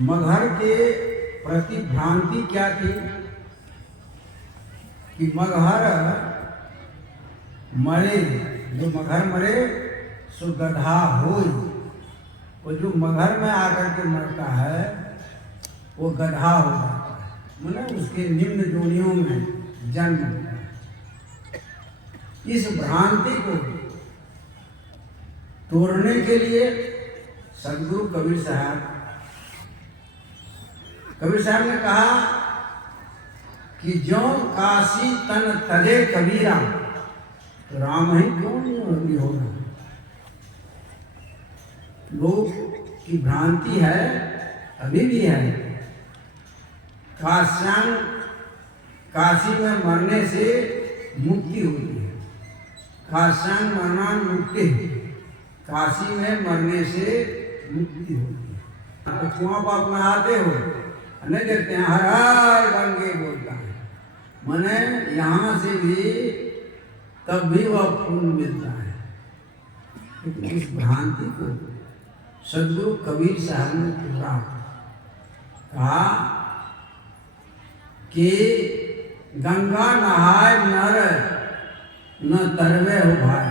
मगहर के प्रति भ्रांति क्या थी कि मगहर मरे, जो मगहर मरे सो गधा होई। वो जो मगहर में आकर के मरता है वो गधा हो जाता है, मतलब उसके निम्न जोनियों में जन्म होता है। इस भ्रांति को तोड़ने के लिए सदगुरु कबीर साहब ने कहा कि जो काशी तन तजे कबीरा, तो राम ही क्यों नहीं होगा। लोग की भ्रांति है, अभी भी है, काशी में मरने से मुक्ति होती है। काश्यान मरणान मुक्ति, काशी में मरने से मुक्ति होती है। तो कुआं पाप नहाते हो, नहीं देखते हैं हर हर गंगे बोलता है, मने यहाँ से भी तब भी वह पुण्य मिलता है। लेकिन इस भ्रांति को सदगुरु कबीर साहब ने पूरा कहा कि गंगा नहाय नर न तरवे हो भाई,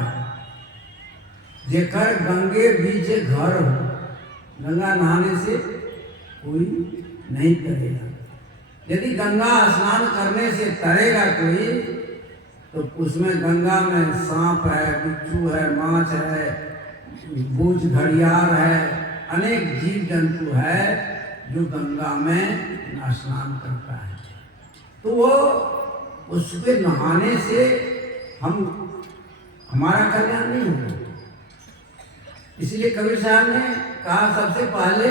जेकर गंगे बीचे घर हो, गंगा नहाने से कोई नहीं तरेगा। यदि गंगा स्नान करने से तरेगा कोई, तो उसमें गंगा में सांप है, बिच्छू है, माछ है, बूझ घड़ियाल है, अनेक जीव जंतु है जो गंगा में स्नान करता है। तो वो उसके नहाने से हमारा कल्याण नहीं होगा। इसलिए कबीर साहब ने कहा सबसे पहले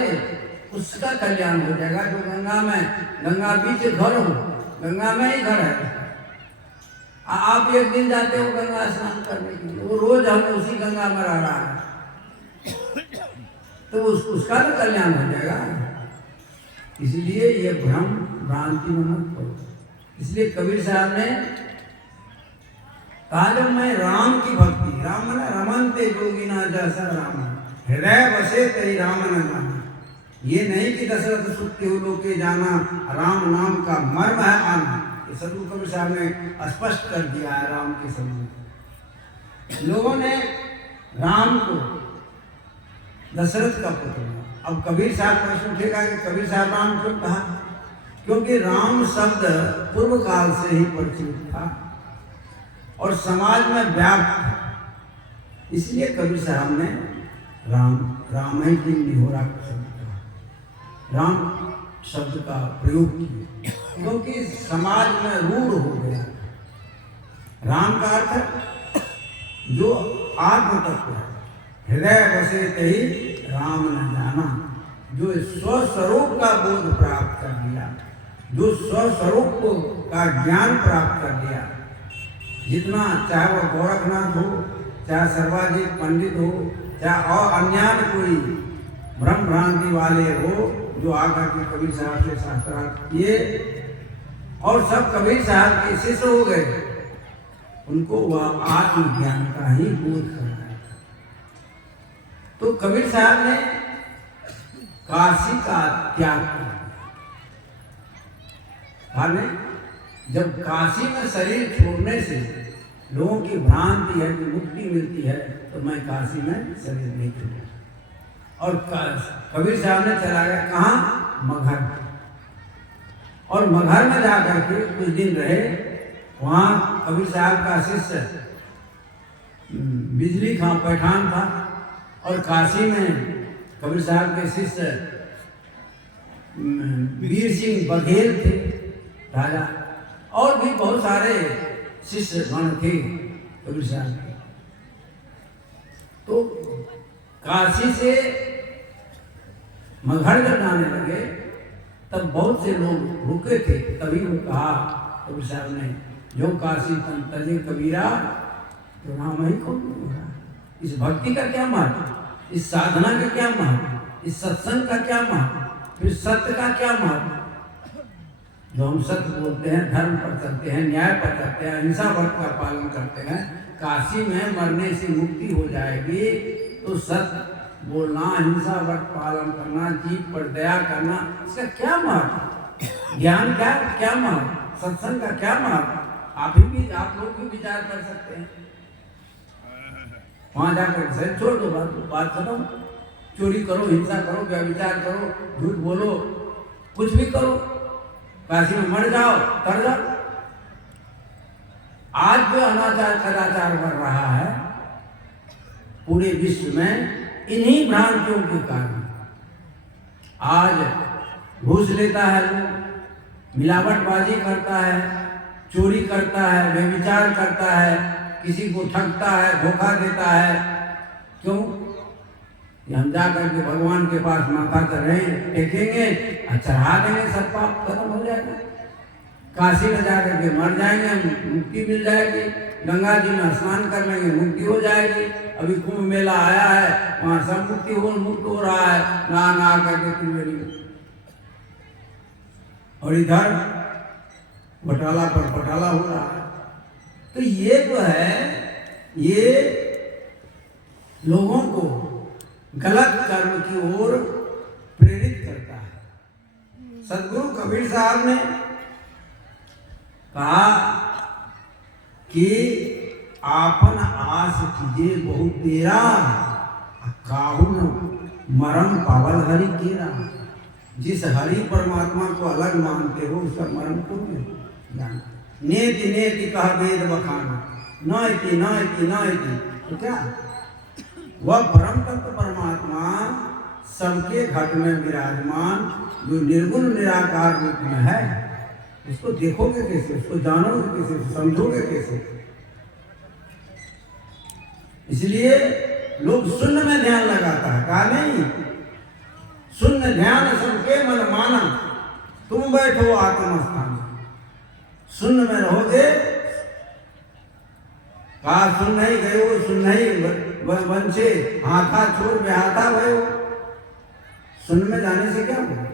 उसका कल्याण हो जाएगा जो गंगा बीच घर हो, गंगा में ही घर है। आप एक दिन जाते हो गंगा स्नान करने के लिए, वो रोज हम उसी गंगा में रह रहा है, तो उसका तो कल्याण हो जाएगा। इसलिए ये भ्रांति में मत करो। इसलिए कबीर साहब ने कहा जब मैं राम की भक्ति, राम ने रमनते जोगिना जैसा राम, हृदय बसे तेरी राम न जाना। ये नहीं कि दशरथ सुख के लोके जाना, राम नाम का मर्म है आना। ये सदगुरु कबीर साहब ने स्पष्ट कर दिया है राम के संबंध। लोगों ने राम को दशरथ का पुत्र, अब कबीर साहब प्रश्न उठेगा कि कबीर साहब राम क्यों कहा? क्योंकि राम शब्द पूर्व काल से ही परिचित था और समाज में व्याप्त था। इसलिए कबीर साहब ने राम ही की निहोरा शब्द कहा, राम शब्द का प्रयोग किया, क्योंकि समाज में रूढ़ हो गया। राम का अर्थ जो आत्म तत्व है, हृदय बसे तही राम न जाना, जो स्वस्वरूप का बोध प्राप्त कर लिया, जो स्वस्वरूप का ज्ञान प्राप्त कर लिया। जितना चाहे वह गोरखनाथ हो, चाहे सर्वाधिक पंडित हो, चाहे और अन्य कोई भ्रम भ्रांति वाले हो, जो आकर के कबीर साहब से शास्त्रार्थ किए और सब कबीर साहब के शिष्य हो गए, उनको वह आत्मज्ञान का ही बोध कराया। तो कबीर साहब ने काशी का त्याग किया। जब काशी में शरीर छोड़ने से लोगों की भ्रांति है कि मुक्ति मिलती है, तो मैं काशी में शरीर नहीं छोड़ा। और कबीर साहब ने चला गया कहाँ? मगहर। और मगहर में जाकर के कुछ दिन रहे। वहाँ कबीर साहब का शिष्य बिजली खां पैठान था और काशी में कबीर साहब के शिष्य वीर सिंह बघेल थे राजा, और भी बहुत सारे शिष्य गण थे कबीर साहब के। तो काशी से मगहर जब जाने लगे तब बहुत से लोग रुके थे। तभी वो कहा कबीर साहब ने, जो काशी तन तजे कबीरा, तो राम ही कौन होगा। इस भक्ति का क्या महत्व, इस साधना का क्या महत्व, इस सत्संग का क्या महत्व, फिर सत्य का क्या महत्व। जो हम सत्य बोलते हैं, धर्म पर चलते हैं, न्याय पर चलते हैं, अहिंसा व्रत का पालन करते हैं, काशी में मरने से मुक्ति हो जाएगी, तो सत्य बोलना, हिंसा व्रत पालन करना, जीव पर दया करना, इसका क्या महत्व? ज्ञान क्या क्या महत्व? सत्संग का क्या महत्व? आप लोग भी विचार कर सकते हैं। वहां जाकर से छोड़ दो, बात खत्म। चोरी करो, हिंसा करो, व्यभिचार करो, झूठ बोलो, कुछ भी करो, काशी में मर जाओ, तर जाओ। आज जो अनाचार कदाचार बढ़ रहा है पूरे विश्व में, इन्हीं भ्रांतियों के कारण। आज घूस लेता है लोग, मिलावटबाजी करता है, चोरी करता है, व्यभिचार करता है, किसी को ठगता है, धोखा देता है। क्यों? हम जाकर के भगवान के पास माथा टेकेंगे, चढ़ा देंगे, सब पाप खत्म हो जाएगा। काशी में जाकर के मर जाएंगे, मुक्ति मिल जाएगी। गंगा जी में स्नान कर लेंगे, मुक्ति हो जाएगी। अभी कुंभ मेला आया है, वहां सब मुक्त हो रहा है, नहा करके त्रिवेणी में। और इधर घोटाला पर घोटाला हो रहा है। तो ये जो है, ये लोगों को गलत कर्म की ओर प्रेरित करता है। सदगुरु कबीर साहब ने कहा कि आपन आस कीजे बहुत तेरा, काहू मरम पावल हरि केरा। जिस हरि परमात्मा को अलग मानते हो, उसका मरम को नहीं। नेति नेति कहा वेद बखाना, नयति नयति नयति। तो क्या वह परम तत्व परमात्मा सबके घट में विराजमान, जो निर्गुण निराकार रूप में है, उसको देखोगे कैसे? उसको जानोगे कैसे? समझोगे कैसे? इसलिए लोग शून्य में ध्यान लगाता है। कहा नहीं, शून्य ध्यान सबके मन माना, तुम बैठो आत्मस्थान। शून्य में रहोगे, कहा सुन नहीं गयो, सुन नहीं वंशे, हाथा छोड़ बेहाथा भयो। शून्य में जाने से क्या होगा?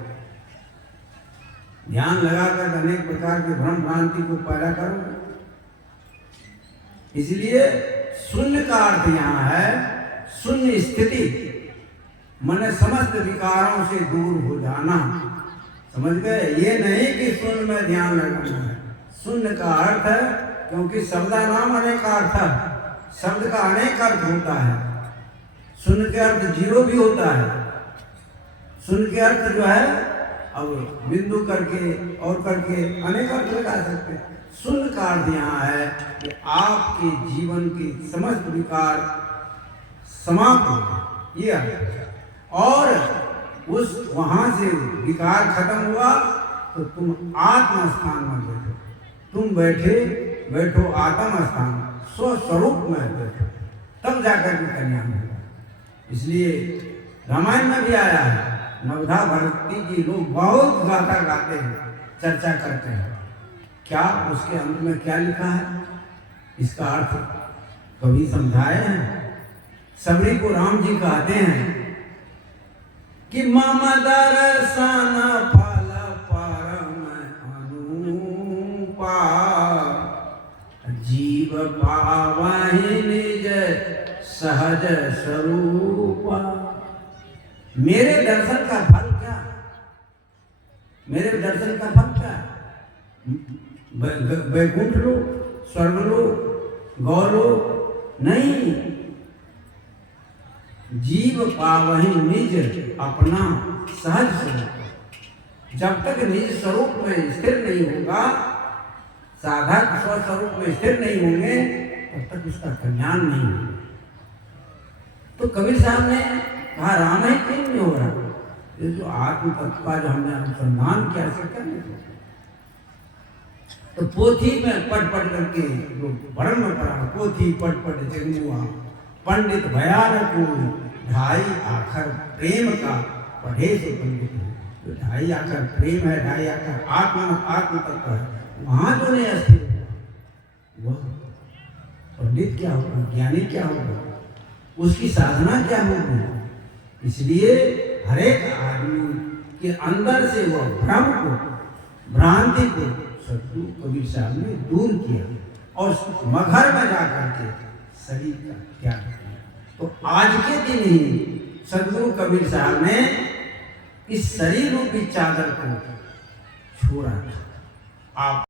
ध्यान लगाकर अनेक प्रकार के भ्रम भ्रांति को पैदा करोगे। इसलिए शून्य का अर्थ यहाँ है शून्य स्थिति, मन समस्त विकारों से दूर हो जाना। समझ गए? ये नहीं कि शून्य में ध्यान लगाना है। शून्य का अर्थ है, क्योंकि शब्दा नाम अनेक अर्थ है, शब्द का अनेक अर्थ होता है। शून्य के अर्थ जीरो भी होता है। शून्य के अर्थ जो है, अब बिंदु करके और करके अनेक अर्थ लगा सकते हैं। शून्य का अर्थ यहाँ है कि आपके जीवन के समस्त विकार समाप्त हो गए, ये अर्थ है। और उस वहां से विकार खत्म हुआ तो तुम आत्म स्थान में बैठो। तुम बैठो आत्म स्थान, स्वस्वरूप में बैठो, तब जाकर के कल्याण होगा। इसलिए रामायण में भी आया है, नवधा भक्ति की लोग बहुत गाथा गाते हैं, चर्चा करते हैं। क्या उसके अंत में क्या लिखा है, इसका अर्थ कभी समझाए हैं? सबरी को राम जी कहते हैं कि मम दर्शन फल परम अनुपा, जीव पावहि निज सहज स्वरूपा। मेरे दर्शन का फल क्या? मेरे दर्शन का फल क्या? वैकुंठ लो, स्वर्ग लो, गौलो नहीं। जीव पावहि निज अपना सहज स्वरूप। जब तक निज स्वरूप में स्थिर नहीं होगा, साधक स्वस्वरूप में स्थिर नहीं होंगे, तब तक उसका कल्याण नहीं होगा। तो कबीर साहब ने कहा राम है क्यों नहीं हो रहा? ये जो आत्म तत्व का जो हमने अनुसंधान किया, क्या नहीं होगा? तो पोथी में पढ़ करके लोग भरण में पड़ा, पोथी पढ़ जगमुआ पंडित भयान को ढाई आखर प्रेम का पढ़े से पंडित है। जो ढाई आखर प्रेम है, ढाई आखर आत्म तत्व है, वहां जो नहीं अस्थिर हुआ, वह पंडित क्या होगा, ज्ञानी क्या होगा, उसकी साधना क्या होगी? इसलिए हरेक आदमी के अंदर से वह भ्रम को, भ्रांति को सद्गुरु कबीर साहब ने दूर किया और मगर में जाकर के शरीर का त्याग किया। तो आज के दिन ही सदगुरु कबीर साहब ने इस शरीर रूपी चादर को छोड़ा। आप